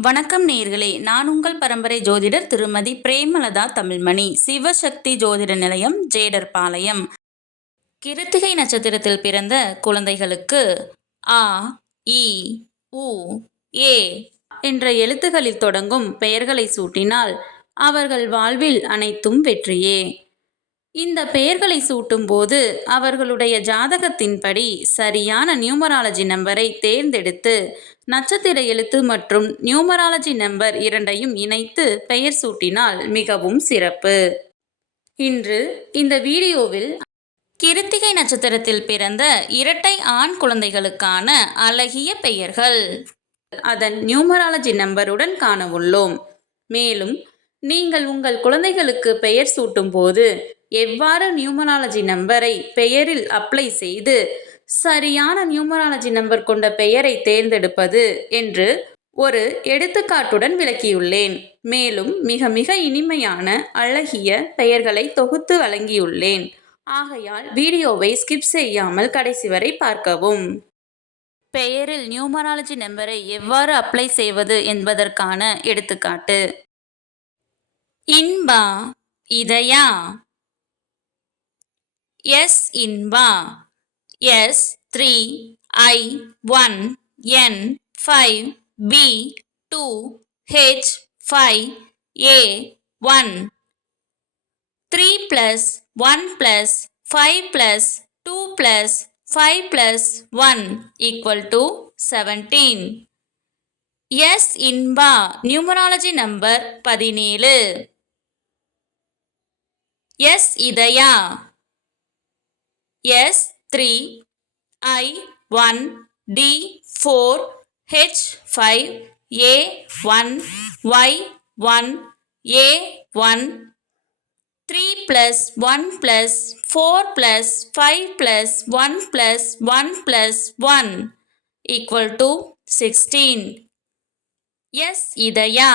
வணக்கம் நேயர்களே, நான் உங்கள் பரம்பரை ஜோதிடர் திருமதி பிரேமலதா தமிழ்மணி, சிவசக்தி ஜோதிட நிலையம், ஜேடர்பாளையம். கிருத்திகை நட்சத்திரத்தில் பிறந்த குழந்தைகளுக்கு ஆ, இ, உ, ஏ என்ற எழுத்துகளில் தொடங்கும் பெயர்களை சூட்டினால் அவர்கள் வாழ்வில் அனைத்தும் வெற்றியே. இந்த பெயர்களை சூட்டும் போது அவர்களுடைய ஜாதகத்தின்படி சரியான நியூமராலஜி நம்பரை தேர்ந்தெடுத்து நட்சத்திர எழுத்து மற்றும் நியூமராலஜி நம்பர் இரண்டையும் இணைத்து பெயர் சூட்டினால் மிகவும் சிறப்பு. இன்று இந்த வீடியோவில் கிருத்திகை நட்சத்திரத்தில் பிறந்த இரட்டை ஆண் குழந்தைகளுக்கான அழகிய பெயர்கள் அதன் நியூமராலஜி நம்பருடன் காண உள்ளோம். மேலும் நீங்கள் உங்கள் குழந்தைகளுக்கு பெயர் சூட்டும் போது எவ்வாறு நியூமராலஜி நம்பரை பெயரில் அப்ளை செய்து சரியான நியூமராலஜி நம்பர் கொண்ட பெயரை தேர்ந்தெடுப்பது என்று ஒரு எடுத்துக்காட்டுடன் விளக்கியுள்ளேன். மேலும் மிக மிக இனிமையான அழகிய பெயர்களை தொகுத்து வழங்கியுள்ளேன். ஆகையால் வீடியோவை ஸ்கிப் செய்யாமல் கடைசி வரை பார்க்கவும். பெயரில் நியூமராலஜி நம்பரை எவ்வாறு அப்ளை செய்வது என்பதற்கான எடுத்துக்காட்டு. Inba, Idhaya. S Inba, S 3, I 1, N 5, B 2, H 5, A 1. 3 plus 1 plus 5 plus 2 plus 5 plus 1 equal to 17. S Inba numerology number 17. S Idhaya, S 3, I 1, D 4, H 5, A 1, Y 1, A 1. 3 plus 1 plus 4 plus 5 plus 1 plus 1 plus 1 equal to 16. S Idhaya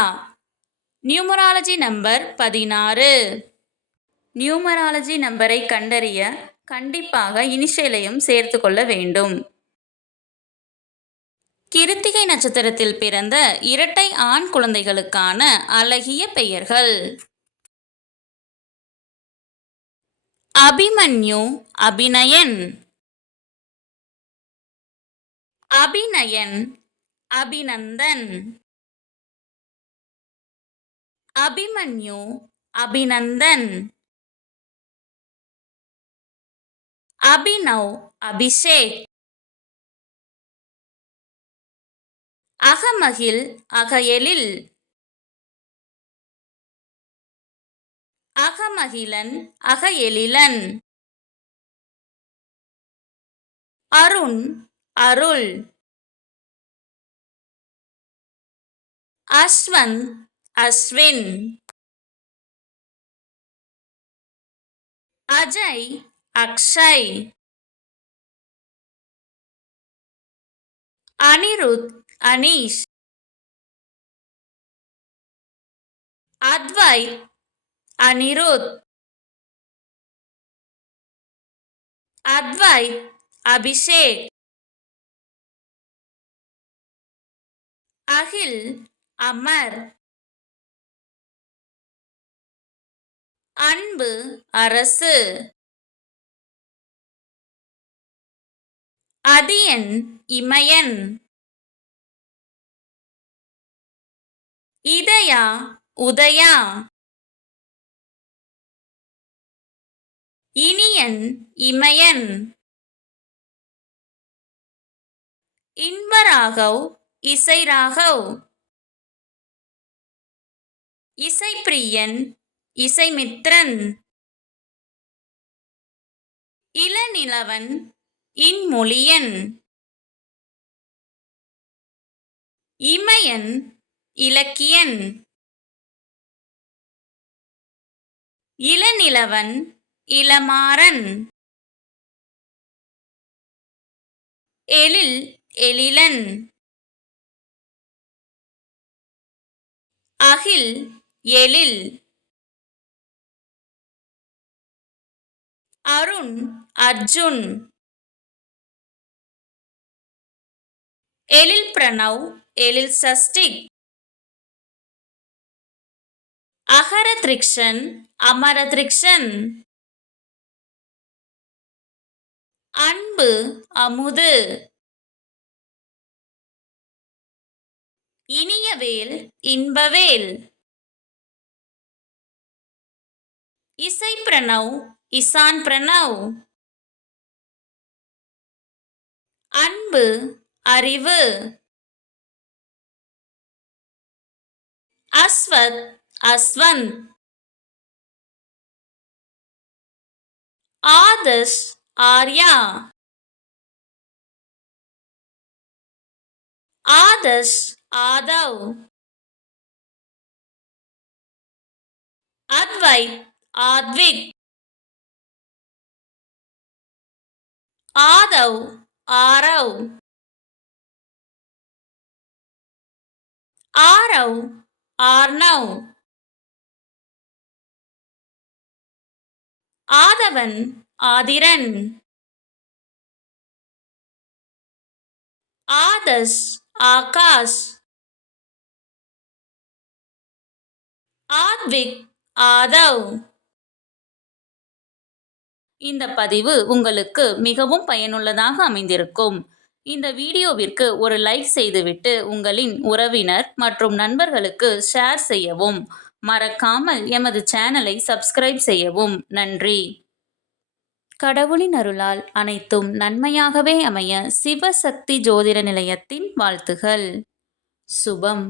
numerology number 16. நியூமராலஜி நம்பரை கண்டறிய கண்டிப்பாக இனிஷியலையும் சேர்த்து கொள்ள வேண்டும். கிருத்திகை நட்சத்திரத்தில் பிறந்த இரட்டை ஆண் குழந்தைகளுக்கான அழகிய பெயர்கள். அபிமன்யு, அபிநயன். அபிநயன், அபிநந்தன். அபிமன்யு, அபிநந்தன். அபினவ், அபிஷேக். அகமகிழ், அகஎழில். அகமகிழன், அகஎழிலன். அருண், அருள். அஸ்வந்த், அஸ்வின். அஜய், அக்ஷய். அனிருத், அனீஷ். அத்வைத், அனிருத். அத்வைத், அபிஷேக். அகில், அமர். அன்பு, அரசு. அதியன், இமயன். இதயா, உதயா. இனியன், இமயன். இன்பராகவ், இசைராகவ். இசைப்பிரியன், இசைமித்ரன். இளநிலவன், இன்மொழியன். இமயன், இலக்கியன். இளநிலவன், இளமாறன். எழில், எழிலன். அகில், எழில். அருண், அர்ஜுன். எழில் பிரணவ், எழில் சஷ்டிக். அகரத்ரிக்ஷன் அமரத்ரிக்ஷன். அன்பு அமுது. இனியவேல் இன்பவேல். இசை பிரணவ் இசான் பிரணவ். அன்பு அறிவு. அஸ்வத் அஸ்வந்த். ஆதர்ஷ் ஆர்யா. ஆதர்ஷ் ஆதவ். அத்வைத் ஆத்விக். ஆதவ் ஆரவ். ஆரவ் ஆர்னவ். ஆதவன் ஆதிரன். ஆதர்ஷ் ஆகாஷ். ஆத்விக் ஆதவ். இந்த பதிவு உங்களுக்கு மிகவும் பயனுள்ளதாக அமைந்திருக்கும். இந்த வீடியோவிற்கு ஒரு லைக் செய்துவிட்டு உங்களின் உறவினர் மற்றும் நண்பர்களுக்கு ஷேர் செய்யவும். மறக்காமல் எமது சேனலை சப்ஸ்கிரைப் செய்யவும். நன்றி. கடவுளின் அருளால் அனைத்தும் நன்மையாகவே அமைய சிவசக்தி ஜோதிட நிலையத்தின் வாழ்த்துகள். சுபம்.